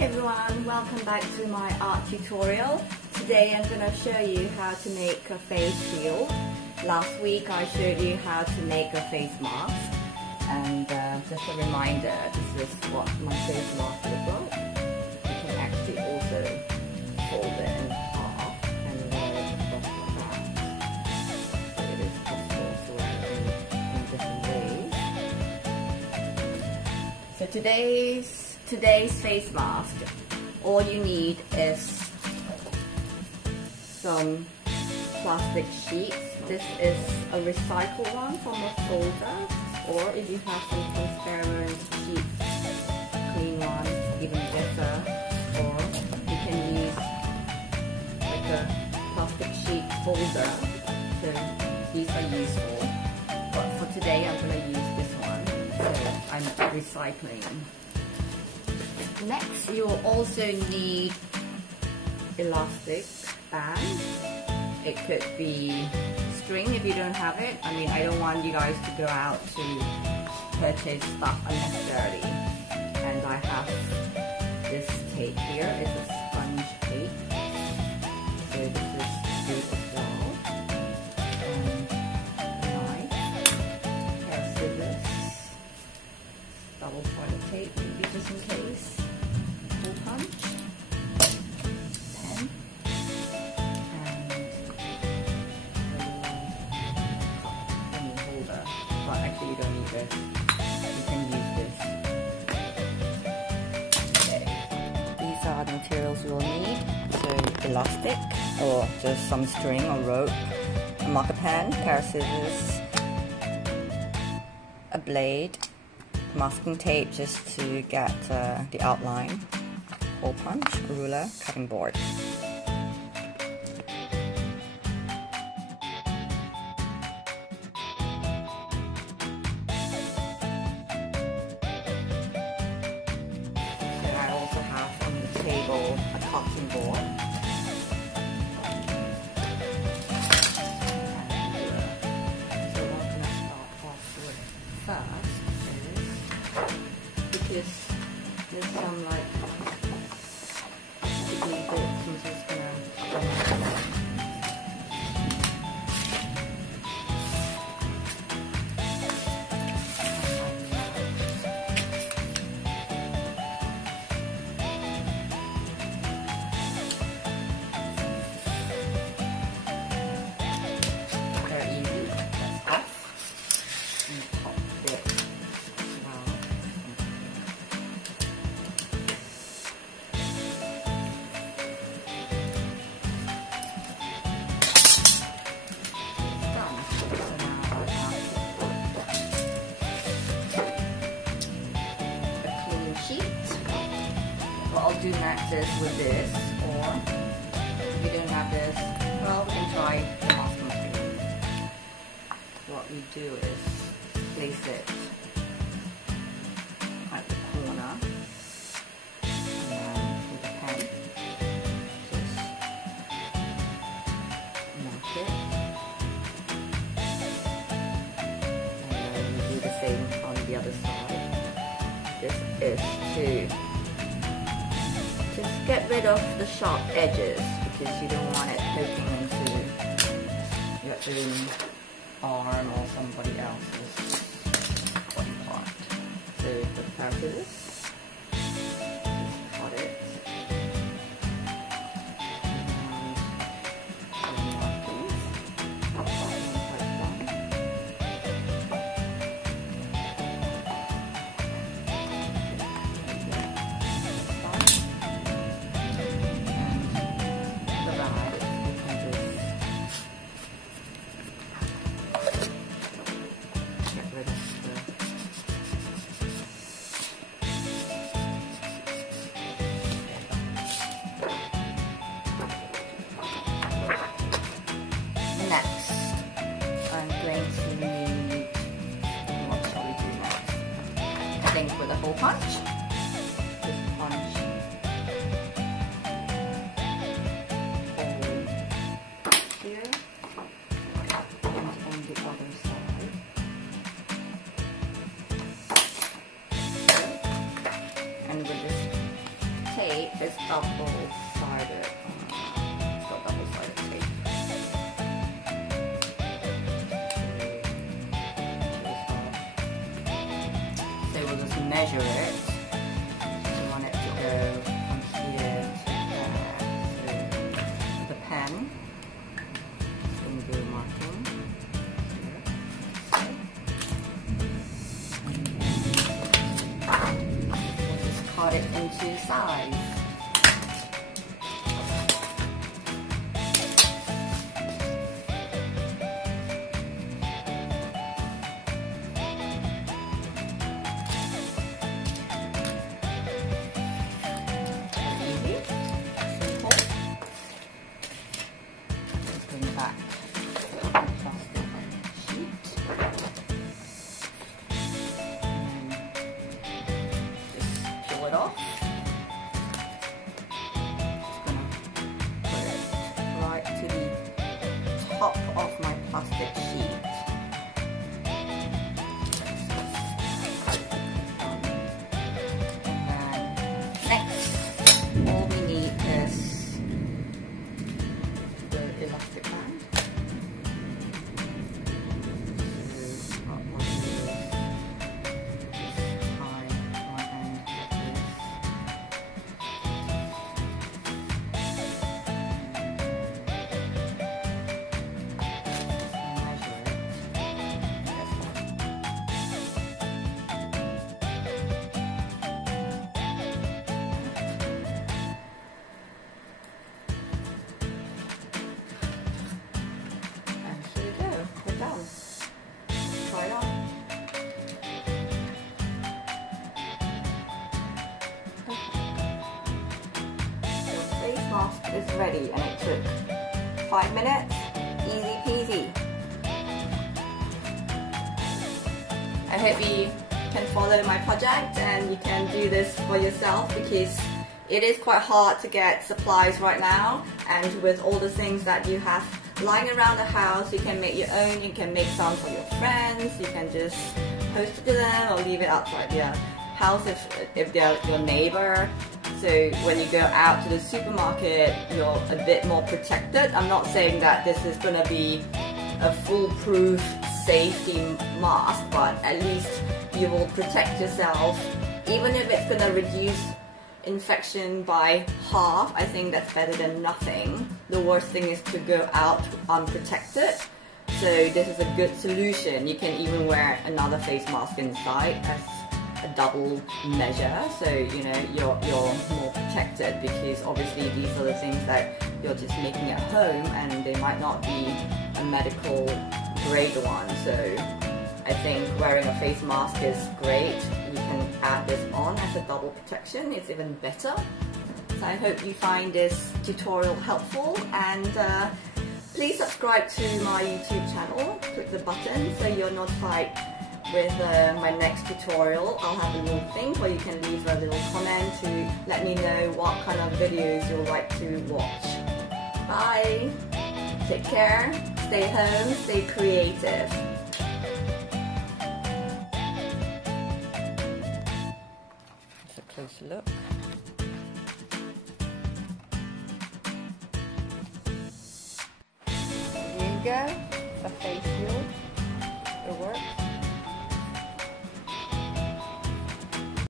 Hey everyone, welcome back to my art tutorial. Today I'm going to show you how to make a face shield. Last week I showed you how to make a face mask, and just a reminder, this is what my face mask looks like. You can actually also fold it in half and wear it just like that. So it is possible to wear it in different ways. So today's face mask, all you need is some plastic sheets. This is a recycled one from a folder, or if you have some transparent sheets, clean one, even better. Or you can use like a plastic sheet folder. So these are useful. But for today I'm going to use this one. So I'm recycling. Next, you will also need elastic band. It could be string if you don't have it. I mean, I don't want you guys to go out to purchase stuff unnecessarily. And I have this tape here. It's a sponge tape. So this is good as well. Knife, pair of scissors, double-pointed tape, maybe just in case. Hole punch, pen, and a little holder. But actually you don't need this. You can use this. Okay. These are the materials you will need. So elastic, or just some string or rope, a marker pen, pair of scissors, a blade, masking tape just to get the outline, hole punch, ruler, cutting board. And I also have on the table a cutting board. So what I'm going to start off with first, because there's some like sticky bits, I'm just gonna very easy. That's off. And pop it. Wow. What I'll do next is with this, or if you don't have this, well, we can try the masking tape. What we do is place it at the corner, and then with a pen, just mark it, and then we do the same on the other side. This is to just get rid of the sharp edges, because you don't want it poking into your own arm or somebody else's body part. So with the pair of scissors, just cut it. And some markings. tape is double-sided. It's got double-sided tape. So we'll just measure it. We want it to go from here to there. So the pen is going to do marking. We'll just cut it into size. Back plastic sheet and just peel it off. Just gonna put it right to the top of my plastic sheet. And then next, all we need is the elastic band. Try it on. The face mask is ready and it took 5 minutes. Easy peasy. I hope you can follow my project and you can do this for yourself, because it is quite hard to get supplies right now, and with all the things that you have lying around the house, you can make your own. You can make some for your friends. You can just post it to them or leave it outside your house if they're your neighbor. So when you go out to the supermarket, you're a bit more protected. I'm not saying that this is going to be a foolproof safety mask, but at least you will protect yourself. Even if it's going to reduce infection by half, I think that's better than nothing. The worst thing is to go out unprotected. So this is a good solution. You can even wear another face mask inside as a double measure, so you know you're more protected, because obviously these are the things that you're just making at home and they might not be a medical grade one. So I think wearing a face mask is great. You can add this on as a double protection, it's even better. So I hope you find this tutorial helpful, and please subscribe to my YouTube channel. Click the button so you're notified with my next tutorial. I'll have a little thing where you can leave a little comment to let me know what kind of videos you'll like to watch. Bye! Take care, stay home, stay creative. That's a closer look. There you go, a face shield. It works.